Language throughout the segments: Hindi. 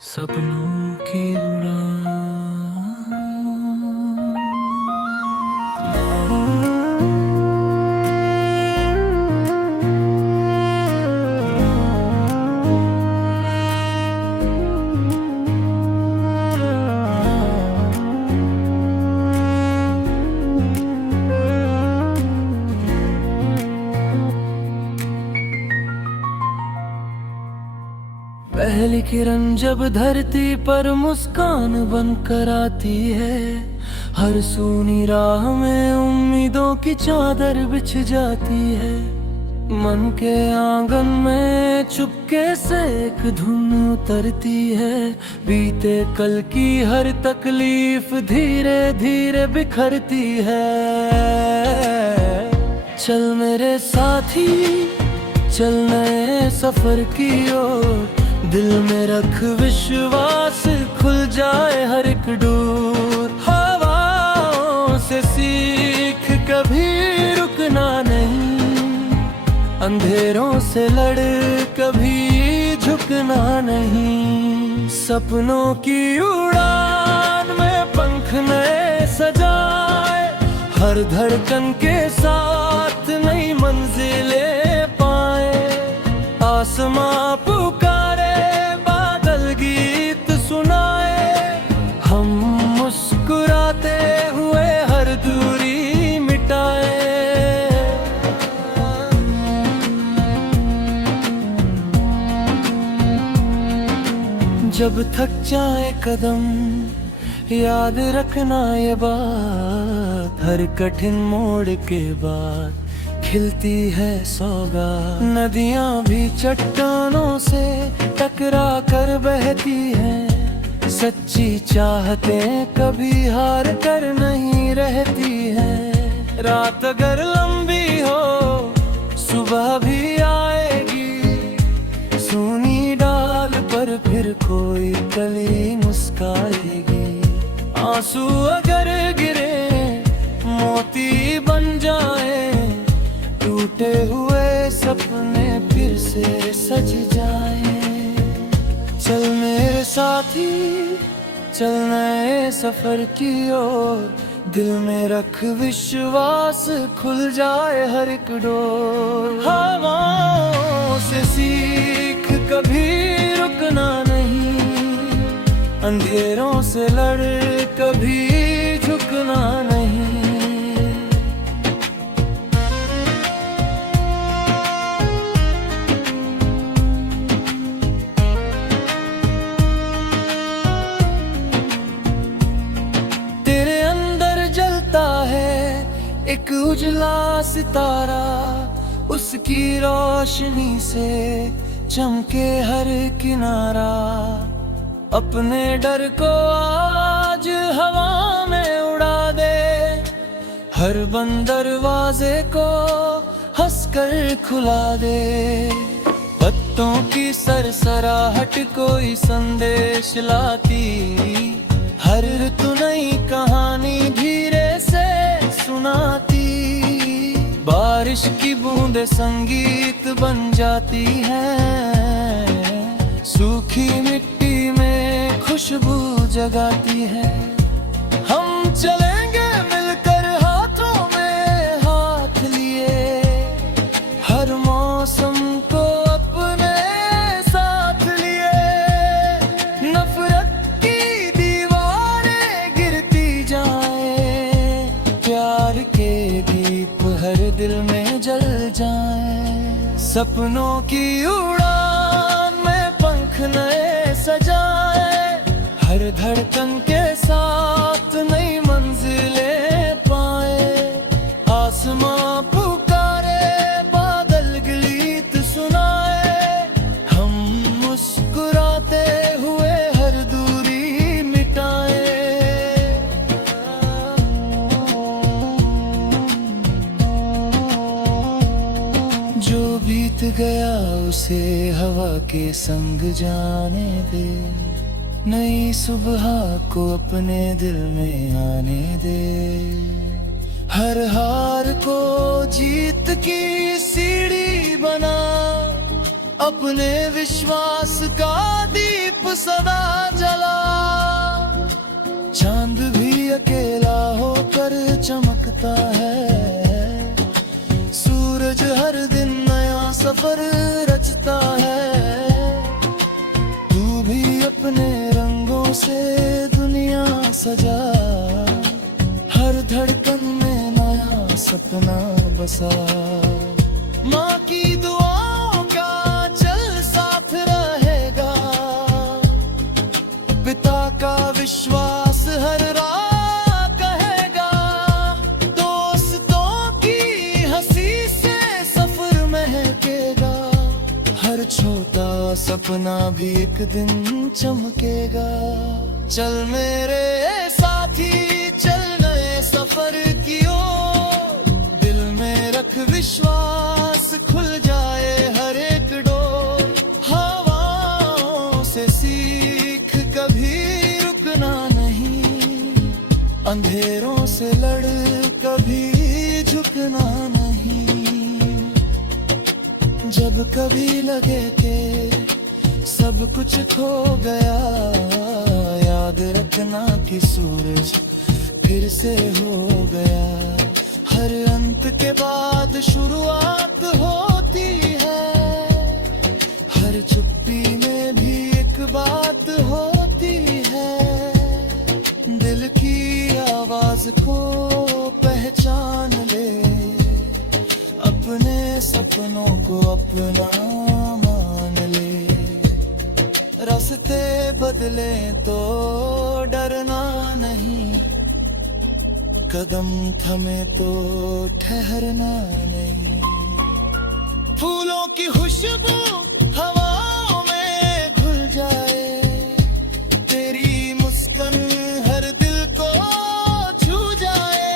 सपनों की उड़ान। पहली किरण जब धरती पर मुस्कान बनकर आती है, हर सूनी राह में उम्मीदों की चादर बिछ जाती है। मन के आंगन में चुपके से एक धुन उतरती है, बीते कल की हर तकलीफ धीरे धीरे बिखरती है। चल मेरे साथी, चल नए सफर की ओर, दिल में रख विश्वास, खुल जाए हर एक डोर। हवाओं से सीख कभी रुकना नहीं, अंधेरों से लड़ कभी झुकना नहीं। सपनों की उड़ान में पंख नए सजाए, हर धड़कन के साथ नई मंजिलें पाए। आसमां पुकारे, बादल गीत सुनाए, हम मुस्कुराते हुए हर दूरी मिटाए। जब थक जाए कदम, याद रखना ये बात, हर कठिन मोड़ के बाद खिलती है सौगात। नदियां भी चट्टानों से टकरा कर बहती हैं, सच्ची चाहतें कभी हार कर नहीं रहती हैं। रात अगर लंबी हो, सुबह भी आएगी, सूनी डाल पर फिर कोई कली मुस्काएगी। आंसू अगर गिरे, मोती बन जाए, टूटे हुए सपने फिर से सज जाए। चल मेरे साथी, चल नए सफर की ओर, दिल में रख विश्वास, खुल जाए हर एक डोर। हवाओं से सीख कभी रुकना नहीं, अंधेरों से लड़ कभी झुकना नहीं। एक उजला सितारा, उसकी रोशनी से चमके हर किनारा। अपने डर को आज हवा में उड़ा दे, हर बंद दरवाजे को हंसकर खुला दे। पत्तों की सरसराहट कोई संदेश लाती, हर ऋतु नई कहानी धीरे से सुनाती। बारिश की बूंदें संगीत बन जाती हैं, सूखी मिट्टी में खुशबू जगाती है। हम चलेंगे मिलकर हाथों में हाथ लिए, हर मौसम को अपने साथ लिए। नफरत की दीवारें गिरती जाए, प्यार के दीप हर दिल में जल जाए। सपनों की उड़ान में पंख नए सजाए, हर धड़कन के साथ नई मंजिलें पाए। आसमां पुकारे, बादल गीत सुनाए, हम मुस्कुराते हुए हर दूरी मिटाए। जो बीत गया उसे हवा के संग जाने दे, नई सुबह को अपने दिल में आने दे। हर हार को जीत की सीढ़ी बना, अपने विश्वास का दीप सदा जला, चांद भी अकेला होकर चमकता है, सूरज हर दिन नया सफर रचता है। तू भी अपने रंगों से दुनिया सजा, हर धड़कन में नया सपना बसा। माँ की दुआओं का चल साथ रहेगा, पिता का विश्वास हर राह कहेगा, दोस्तों की हंसी से सफर महकेगा, हर छोटा सपना भी एक दिन चमकेगा। चल मेरे साथी चल नए सफर की ओर, दिल में रख विश्वास खुल जाए हर एक डोर। हवाओं से सीख कभी रुकना नहीं, अंधेरों से लड़ कभी झुकना नहीं। जब कभी लगे कि सब कुछ खो गया, याद रखना कि सूरज फिर से हो गया। हर अंत के बाद शुरुआत होती है, हर चुप्पी में भी एक बात होती है। दिल की आवाज को पहचान ले, अपने सपनों को अपना मान ले। रास्ते बदले तो डरना नहीं, कदम थमे तो ठहरना नहीं। फूलों की खुशबू हवाओं में घुल जाए, तेरी मुस्कान हर दिल को छू जाए।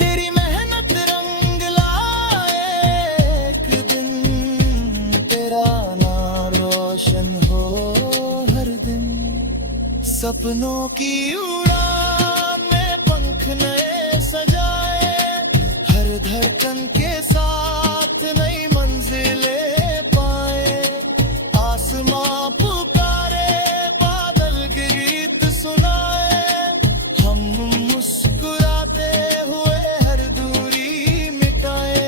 तेरी मेहनत रंग लाए, एक दिन तेरा नाम रोशन हो हर दिन। सपनों की उड़ान में पंख नए सजाए, हर धड़कन के साथ नई मंजिलें पाए। आसमां पुकारे, बादल के गीत सुनाए, हम मुस्कुराते हुए हर दूरी मिटाए।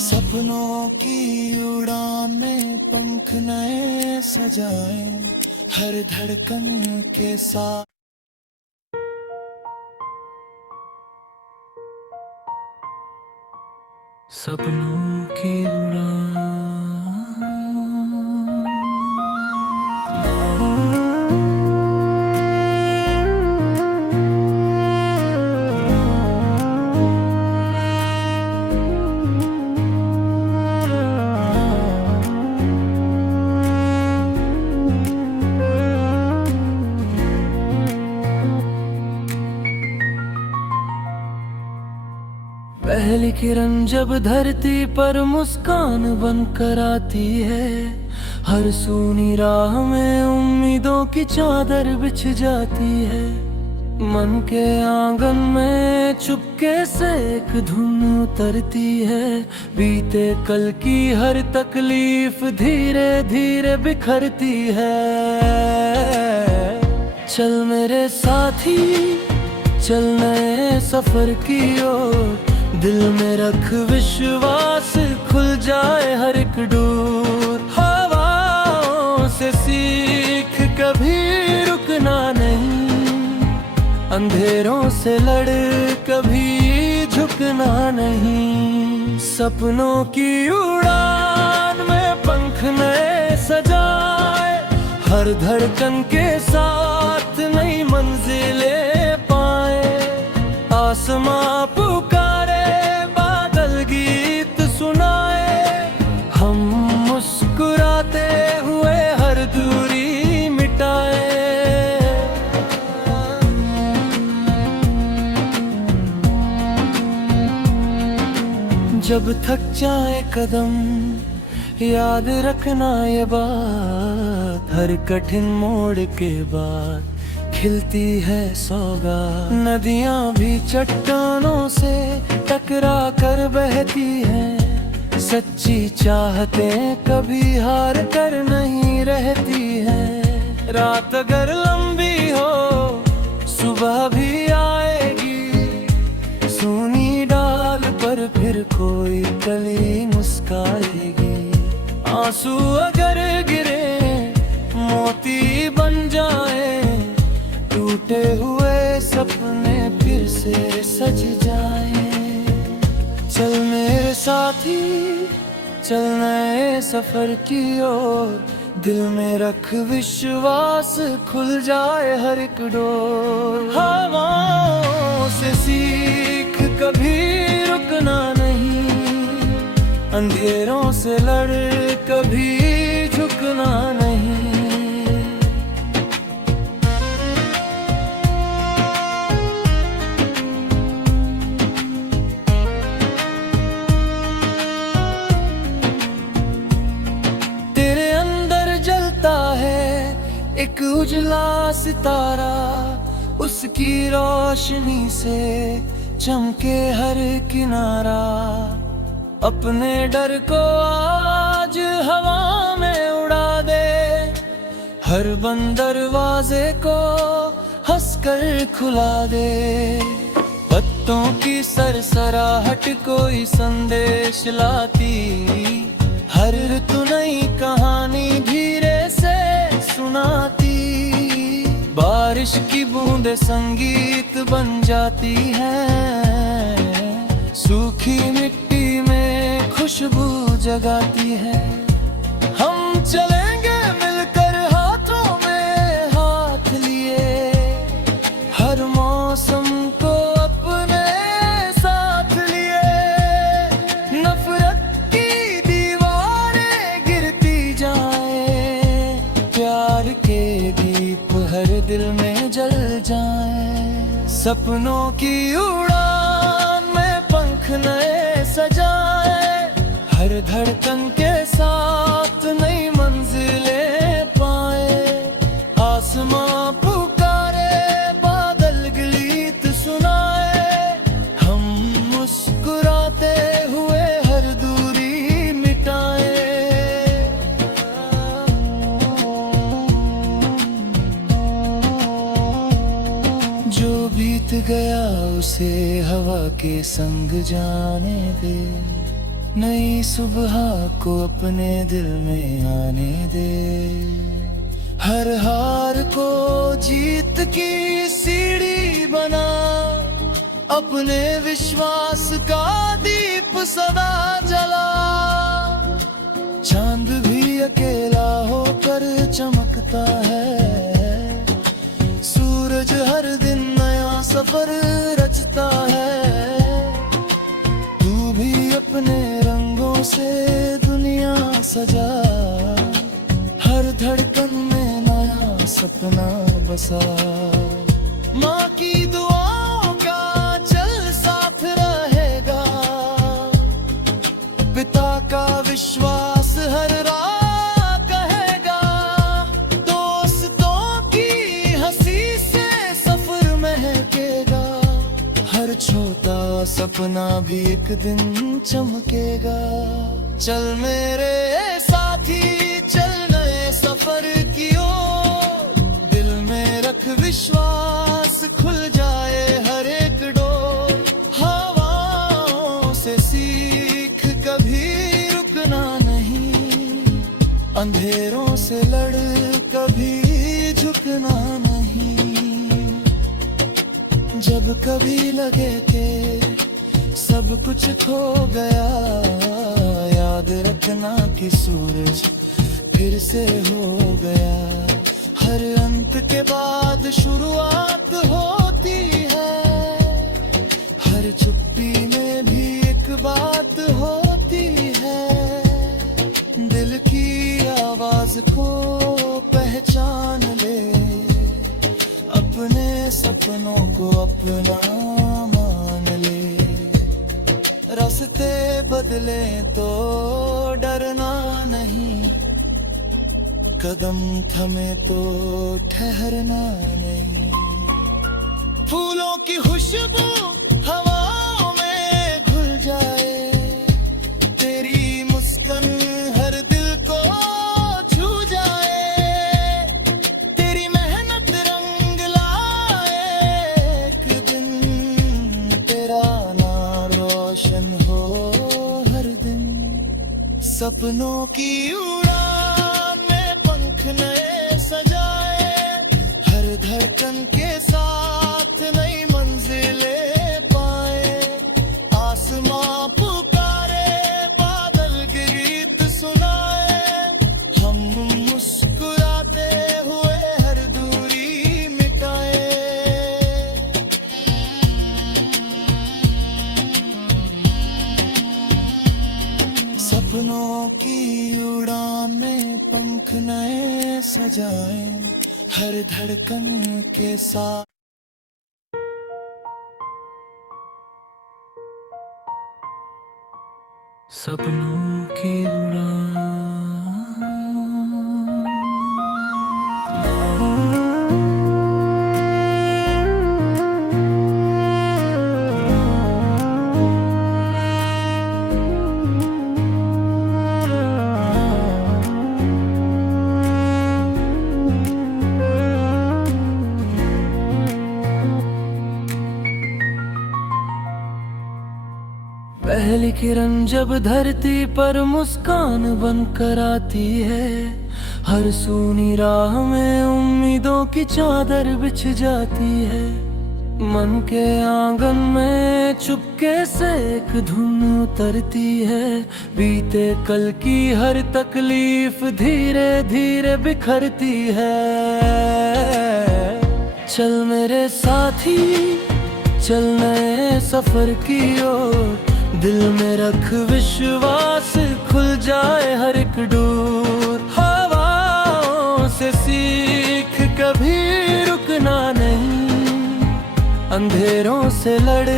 सपनों की उड़ान में पंख नए सजाए, हर धड़कन के साथ। सपनों की उड़ान। पहली किरण जब धरती पर मुस्कान बनकर आती है, हर सूनी राह में उम्मीदों की चादर बिछ जाती है। मन के आंगन में चुपके से एक धुन उतरती है, बीते कल की हर तकलीफ धीरे धीरे बिखरती है। चल मेरे साथी चल नए सफर की ओर, दिल में रख विश्वास खुल जाए हर एक डोर। हवाओं से सीख कभी रुकना नहीं, अंधेरों से लड़ कभी झुकना नहीं। सपनों की उड़ान में पंख नए सजाए, हर धड़कन के साथ नई मंजिलें पाए। आसमां पुकारे, बादल गीत सुनाए, हम मुस्कुराते हुए हर दूरी मिटाए। जब थक जाए कदम याद रखना ये बात, हर कठिन मोड़ के बाद खिलती है सौगात। नदियां भी चट्टानों से टकरा कर बहती हैं। सच्ची चाहतें कभी हार कर नहीं रहती हैं। रात अगर लंबी हो सुबह भी आएगी। सूनी डाल पर फिर कोई कली मुस्काएगी। आंसू अगर गिरे मोती बन जाए। टूटे हुए सपने फिर से सज जाए। चल मेरे साथी चल नए सफर की ओर। दिल में रख विश्वास खुल जाए हर एक डोर। हवाओं से सीख कभी रुकना नहीं। अंधेरों से लड़ कभी झुकना नहीं। एक उजला सितारा उसकी रोशनी से चमके हर किनारा। अपने डर को आज हवा में उड़ा दे। हर बंद दरवाजे को हंसकर खुला दे। पत्तों की सरसराहट कोई संदेश लाती। हर ऋतु नई कहानी धीरे से सुनाती। बारिश की बूंदें संगीत बन जाती हैं। सूखी मिट्टी में खुशबू जगाती है। हम चलेंगे मिलकर हाथों में हाथ लिए। हर मौसम को अपने साथ लिए। नफरत की दीवारें गिरती जाए। प्यार के दीप हर दिल में जल जाए। सपनों की उड़ान में पंख नए सजाए। हर धड़कन के साथ नई मंजिलें पाए। आसमां पुकारे बादल गीत सुनाए। हम मुस्कुराते हुए हर दूरी मिटाए। जो बीत गया उसे हवा के संग जाने दे। नई सुबह को अपने दिल में आने दे। हर हार को जीत की सीढ़ी बना। अपने विश्वास का दीप सदा जला। चांद भी अकेला होकर चमकता है। सूरज हर दिन नया सफर रचता है। तू भी अपने रंगों से दुनिया सजा। हर धड़कन में नया सपना बसा। माँ की दुआओं का चल साथ रहेगा। पिता का विश्वास हर राह कहेगा। दोस्तों की हंसी से सफर महकेगा। हर छोटा सपना भी एक दिन चमकेगा। चल मेरे साथी चल नए सफर की ओर। दिल में रख विश्वास खुल जाए हर एक डोर। हवाओं से सीख कभी रुकना नहीं। अंधेरों से लड़ कभी झुकना नहीं। जब कभी लगे कि सब कुछ खो गया। याद रखना कि सूरज फिर से हो गया। हर अंत के बाद शुरुआत होती है। हर चुप्पी में भी एक बात होती है। दिल की आवाज को पहचान ले। अपने सपनों को अपना मान ले। रास्ते बदले तो डरना नहीं। कदम थमे तो ठहरना नहीं। खुशबू हवाओं में घुल जाए, तेरी मुस्कान हर दिल को छू जाए, तेरी मेहनत रंग लाए, एक दिन तेरा नाम रोशन हो हर दिन। सपनों की उड़ान में पंख नए सजाए, हर धड़कन के साथ नई मंजिलें पाए, आसमां पुकारे बादल के गीत सुनाए, हम मुस्कुराते हुए हर दूरी मिटाए। सपनों की उड़ान में पंख नए सजाए, हर धड़कन के साथ। सपनों की उड़ान। पहली किरण जब धरती पर मुस्कान बनकर आती है, हर सूनी राह में उम्मीदों की चादर बिछ जाती है। मन के आंगन में चुपके से एक धुन उतरती है, बीते कल की हर तकलीफ धीरे धीरे बिखरती है। चल मेरे साथी चल नए सफर की ओर, दिल में रख विश्वास खुल जाए हर एक डोर। हवाओं से सीख कभी रुकना नहीं, अंधेरों से लड़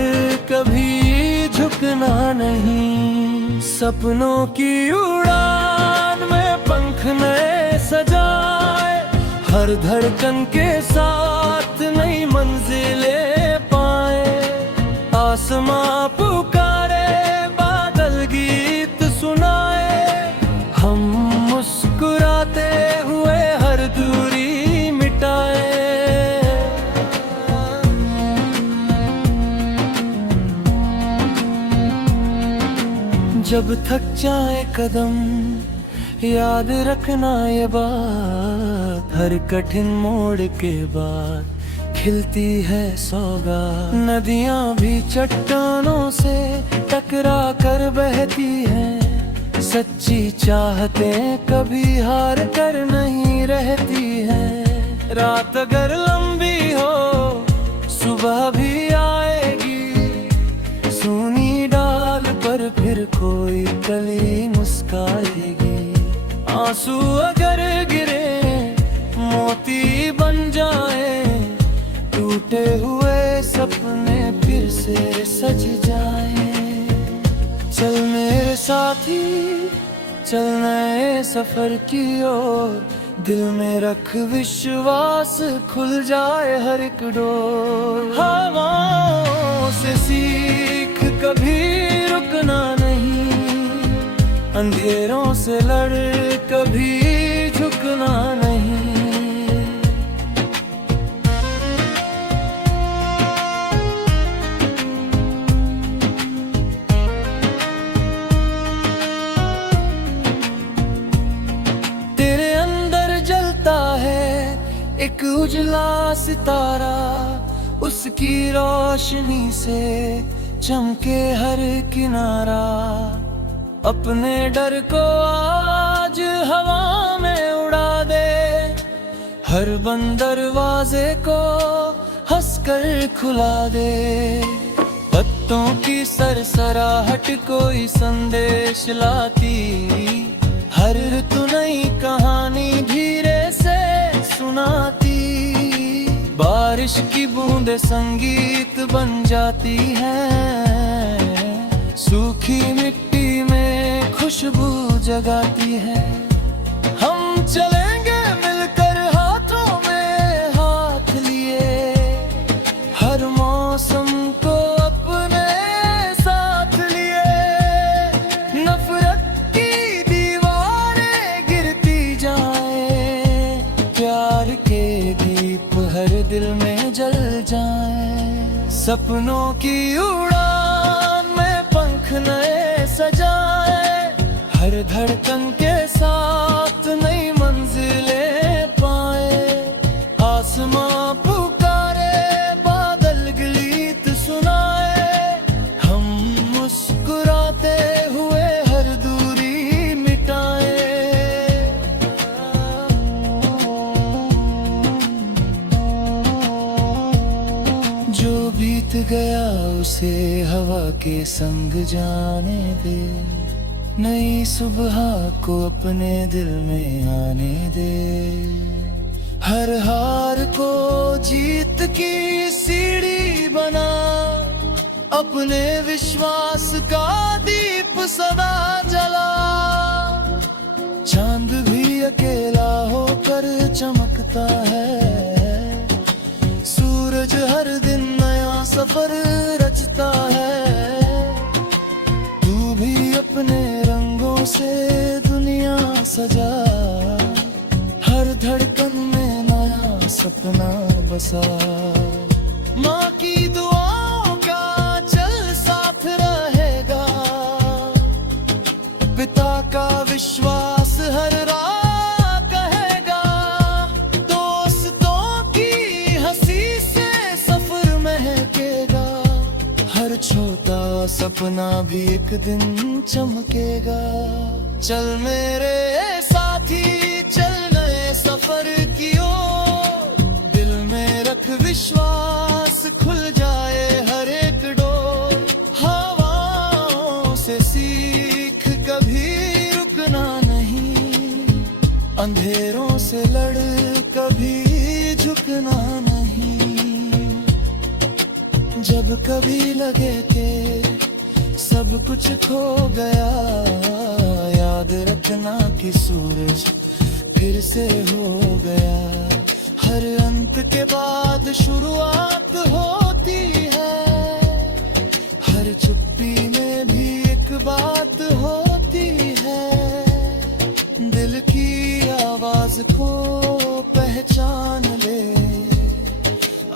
कभी झुकना नहीं। सपनों की उड़ान में पंख नए सजाए, हर धड़कन के साथ नई मंजिलें पाए, आसमां पुकारे बादल गीत सुनाए, हम मुस्कुराते हुए हर दूरी मिटाए। जब थक जाए कदम याद रखना ये बात, हर कठिन मोड़ के बाद खिलती है सौगात। नदियां भी चट्टानों से टकरा कर बहती हैं, सच्ची चाहतें कभी हार कर नहीं रहती हैं। रात अगर लंबी हो सुबह भी आएगी, सूनी डाल पर फिर कोई कली मुस्काएगी। आंसू अगर गिरे मोती बन जाए, टूटे हुए सपने फिर से सज जाए। चल मेरे साथी चल नए सफर की ओर, दिल में रख विश्वास खुल जाए हर एक डोर। हवाओं से सीख कभी रुकना नहीं, अंधेरों से लड़ कभी झुकना नहीं। एक उजला सितारा, उसकी रोशनी से चमके हर किनारा। अपने डर को आज हवा में उड़ा दे, हर बंद दरवाजे को हंसकर खुला दे। पत्तों की सरसराहट कोई संदेश लाती, हर ऋतु नई कहानी धीरे से सुनाती। बारिश की बूंदें संगीत बन जाती हैं, सूखी मिट्टी में खुशबू जगाती है। हम चलेंगे मिलकर हाथों में हाथ लिए, हर मौसम में जल जाएं। सपनों की उड़ान में पंख नए सजाए, हर धड़कन के साथ नई मंजिलें पाए। आसमां पुकारे, बादल गीत सुनाए, हम मुस्कुराते हुए हर दूरी मिटाए। जो बीत गया उसे हवा के संग जाने दे, नई सुबह को अपने दिल में आने दे। हर हार को जीत की सीढ़ी बना, अपने विश्वास का दीप सदा जला। चांद भी अकेला होकर चमकता है, सूरज हर दिन नया सफर रचता है। तू भी अपने रंगों से दुनिया सजा, हर धड़कन में नया सपना बसा। माँ की दुआओं का चल साथ रहेगा, पिता का विश्वास हर राह कहेगा। दोस्तों की हंसी से सफर महकेगा, हर छोटा सपना भी एक दिन चमकेगा। चल मेरे साथी चल नए सफर की ओर, दिल में रख विश्वास खुल जाए हर एक डोर। हवाओं से सीख कभी रुकना नहीं, अंधेरों से लड़ कभी झुकना नहीं। जब कभी लगे कि सब कुछ खो गया, याद रखना कि सूरज फिर से हो गया। हर अंत के बाद शुरुआत होती है, हर चुप्पी में भी एक बात होती है। दिल की आवाज को पहचान ले,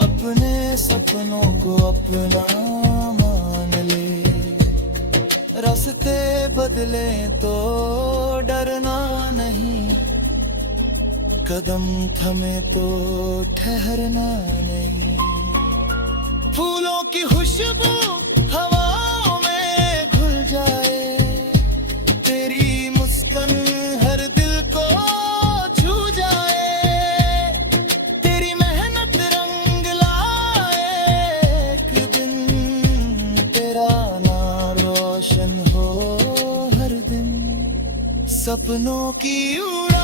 अपने सपनों को अपना मान ले। रास्ते बदले तो डरना नहीं, कदम थमे तो ठहरना नहीं। फूलों की खुशबू हवाओं में घुल जाए, तेरी मुस्कान हर दिल को छू जाए। तेरी मेहनत रंग लाए, एक दिन तेरा नाम रोशन हो हर दिन। सपनों की उड़ान